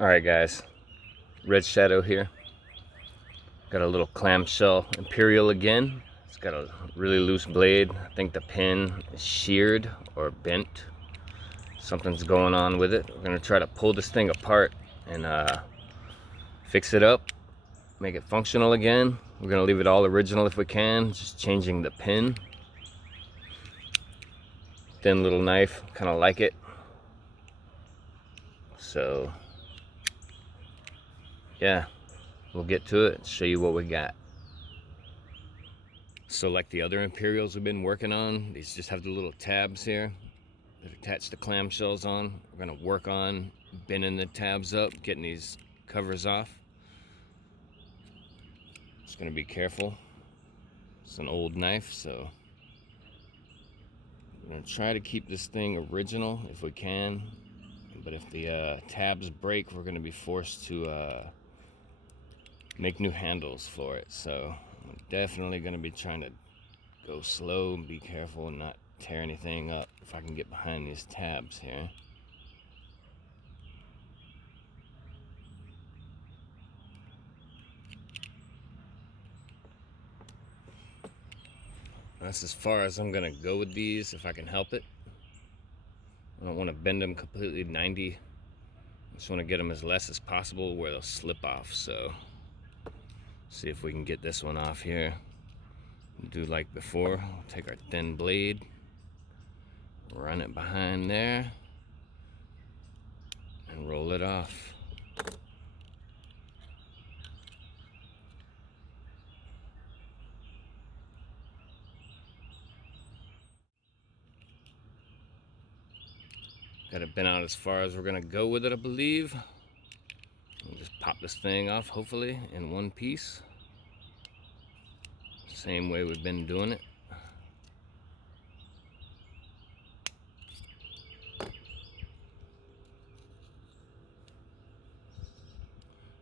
Alright guys, Red Shadow here. Got a little clamshell Imperial again. It's got a really loose blade. I think the pin is sheared or bent. Something's going on with it. We're gonna try to pull this thing apart and fix it up, make it functional again. We're gonna leave it all original if we can, just changing the pin. Thin little knife, kind of like it. So yeah, we'll get to it and show you what we got. So like the other Imperials we've been working on, these just have the little tabs here that attach the clamshells on. We're gonna work on bending the tabs up, getting these covers off. Just gonna be careful. It's an old knife, so we're gonna try to keep this thing original if we can. But if the tabs break, we're gonna be forced to make new handles for it. So I'm definitely gonna be trying to go slow and be careful and not tear anything up if I can get behind these tabs here. That's as far as I'm gonna go with these if I can help it. I don't want to bend them completely 90. I just want to get them as less as possible where they'll slip off. So see if we can get this one off here. Do like before, we'll take our thin blade, run it behind there, and roll it off. Got it bent out as far as we're gonna go with it, I believe. We'll just pop this thing off, hopefully, in one piece. Same way we've been doing it.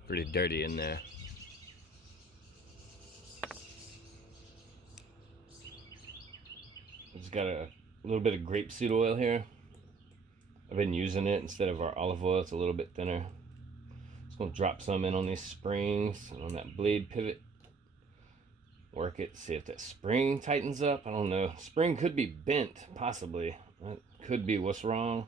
Pretty dirty in there. Just got a little bit of grapeseed oil here. I've been using it instead of our olive oil. It's a little bit thinner. Just gonna drop some in on these springs and on that blade pivot. Work it, see if that spring tightens up. I don't know. Spring could be bent, possibly. That could be what's wrong.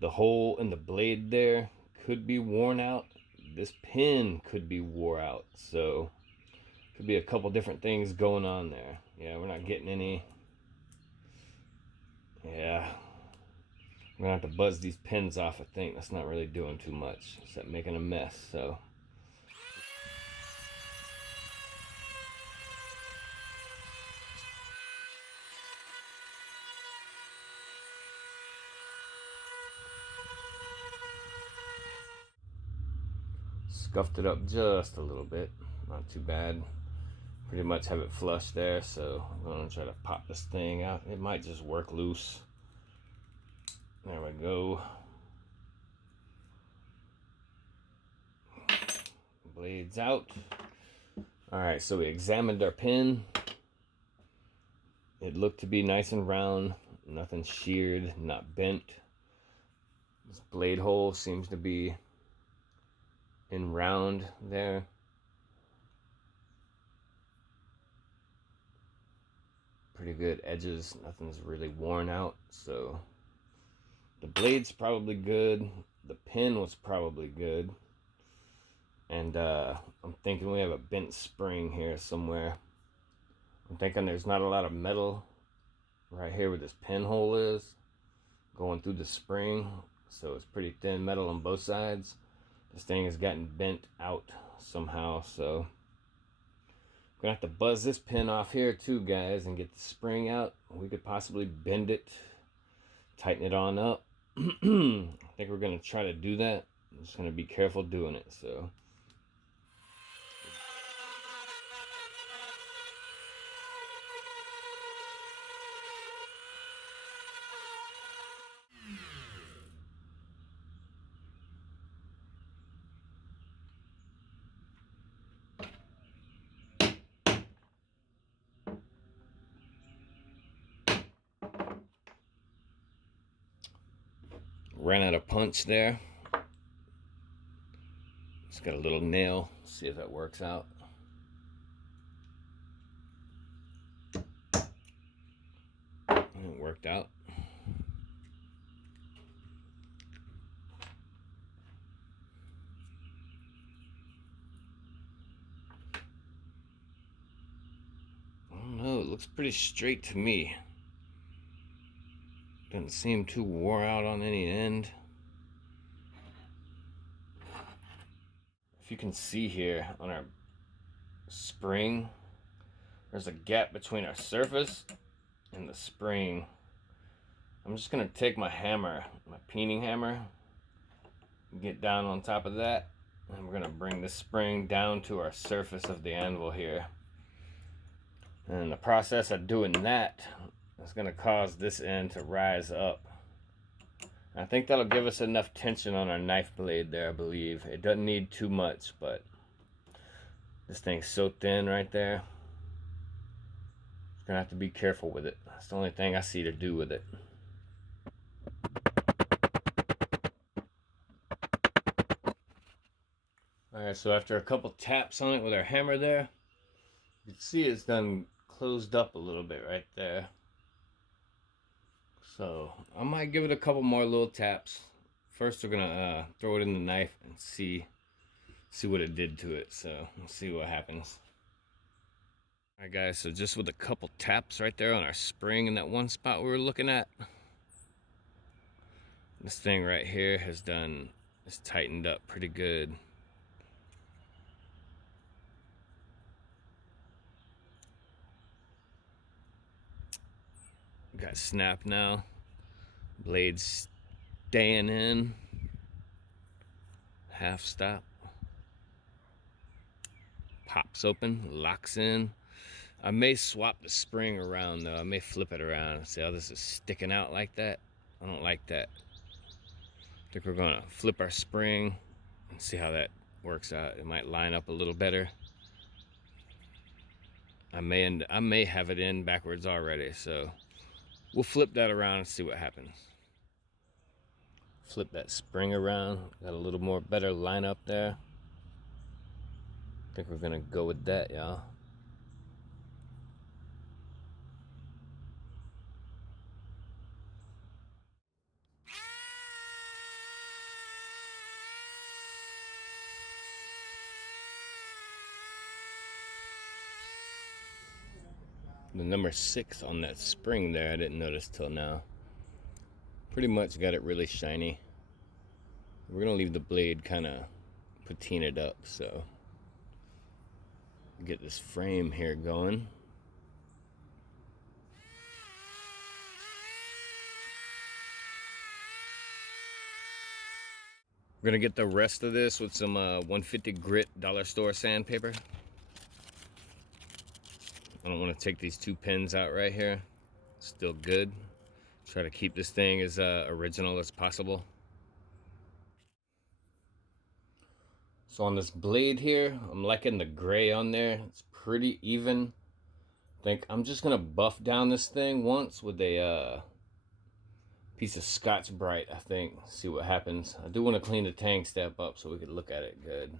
The hole in the blade there could be worn out. This pin could be wore out. So could be a couple different things going on there. Yeah, we're not getting any. Yeah, I'm gonna have to buzz these pins off. I think that's not really doing too much except making a mess. So scuffed it up just a little bit, not too bad. Pretty much have it flush there, so I'm gonna try to pop this thing out. It might just work loose. There we go. Blades out. All right, so we examined our pin. It looked to be nice and round, nothing sheared, not bent. This blade hole seems to be in round there. Pretty good edges, nothing's really worn out. So the blade's probably good. The pin was probably good. And I'm thinking we have a bent spring here somewhere. I'm thinking there's not a lot of metal right here where this pinhole is going through the spring. So it's pretty thin metal on both sides. This thing has gotten bent out somehow. So I'm gonna have to buzz this pin off here too, guys, and get the spring out. We could possibly bend it, tighten it on up. I think we're gonna try to do that. I'm just gonna be careful doing it. So ran out of punch there. Got a little nail. See if that works out. It worked out. I don't know. It looks pretty straight to me. Doesn't seem too wore out on any end. If you can see here on our spring, there's a gap between our surface and the spring. I'm just gonna take my hammer, my peening hammer, get down on top of that, and we're gonna bring the spring down to our surface of the anvil here. And the process of doing that is gonna cause this end to rise up. I think that'll give us enough tension on our knife blade there, I believe. It doesn't need too much, but this thing's so thin right there. Gonna have to be careful with it. That's the only thing I see to do with it. Alright, so after a couple taps on it with our hammer there, you can see it's done closed up a little bit right there. So I might give it a couple more little taps. First we're gonna throw it in the knife and see what it did to it. So we'll see what happens. Alright guys, so just with a couple taps right there on our spring in that one spot we were looking at, this thing right here has tightened up pretty good. Got snap now. Blade's staying in. Half stop. Pops open, locks in. I may swap the spring around though. I may flip it around. See how this is sticking out like that? I don't like that. I think we're gonna flip our spring and see how that works out. It might line up a little better. I may have it in backwards already, so we'll flip that around and see what happens. Flip that spring around. Got a little more better line up there. I think we're gonna go with that, y'all. The number 6 on that spring there, I didn't notice till now. Pretty much got it really shiny. We're gonna leave the blade kind of patinaed up, so get this frame here going. We're gonna get the rest of this with some 150 grit dollar store sandpaper. I don't want to take these 2 pins out right here. Still good. Try to keep this thing as original as possible. So on this blade here, I'm liking the gray on there. It's pretty even. I think I'm just gonna buff down this thing once with a piece of Scotch Brite, I think. See what happens. I do want to clean the tang step up so we can look at it good.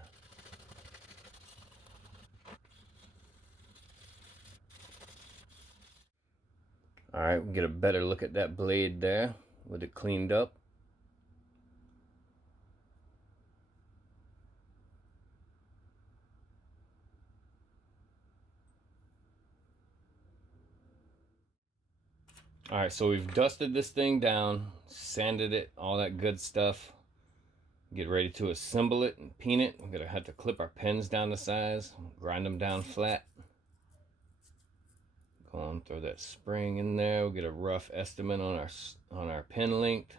Alright, we'll get a better look at that blade there with it cleaned up. Alright, so we've dusted this thing down, sanded it, all that good stuff. Get ready to assemble it and peen it. We're gonna have to clip our pins down to size, grind them down flat. Go on, throw that spring in there. We'll get a rough estimate on our pin length.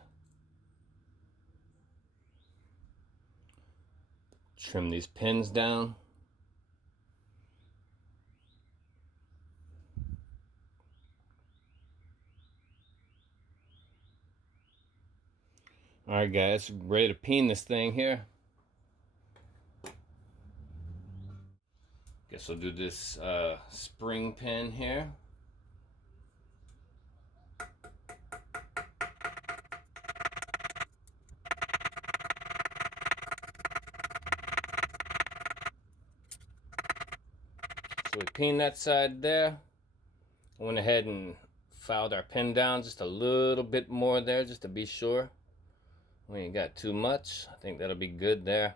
Trim these pins down. Alright guys, ready to peen this thing here. Guess we'll do this spring pin here. So we peened that side there. I went ahead and filed our pin down just a little bit more there just to be sure. We ain't got too much. I think that'll be good there.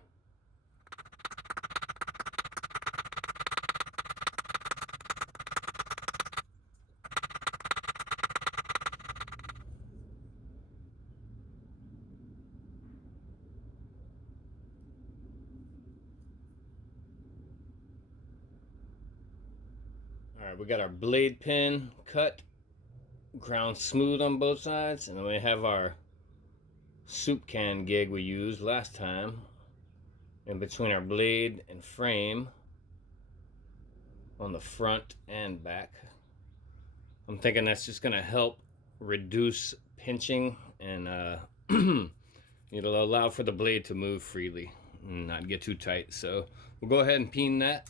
Alright, we got our blade pin cut, ground smooth on both sides, and then we have our soup can gig we used last time in between our blade and frame on the front and back. I'm thinking that's just going to help reduce pinching and it'll allow for the blade to move freely and not get too tight. So we'll go ahead and peen that.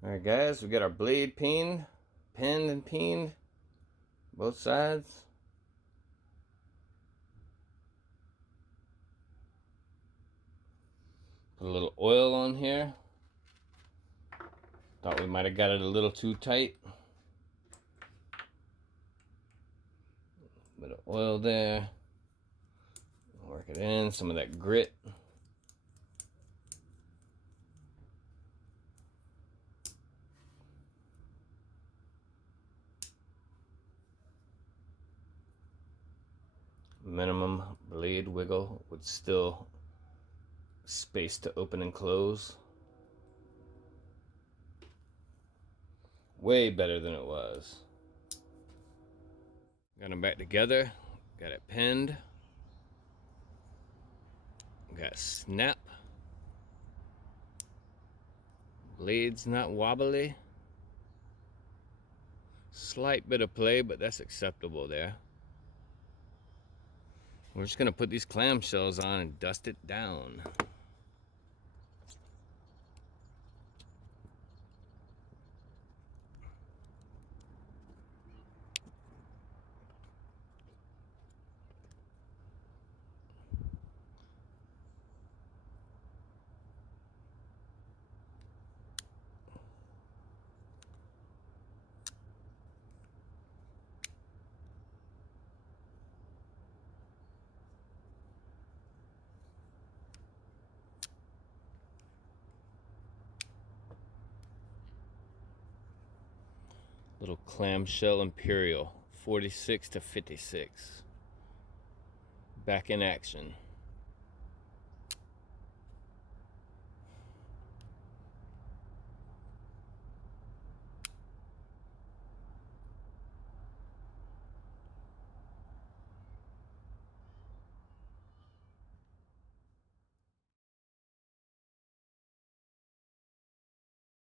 Alright guys, we got our blade pinned and peened, both sides. Put a little oil on here. Thought we might have got it a little too tight. Bit of oil there. Work it in, some of that grit. Minimum blade wiggle with still space to open and close. Way better than it was. Got them back together. Got it pinned. Got snap. Blade's not wobbly. Slight bit of play, but that's acceptable there. We're just gonna put these clamshells on and dust it down. Little clamshell Imperial, 46 to 56. Back in action.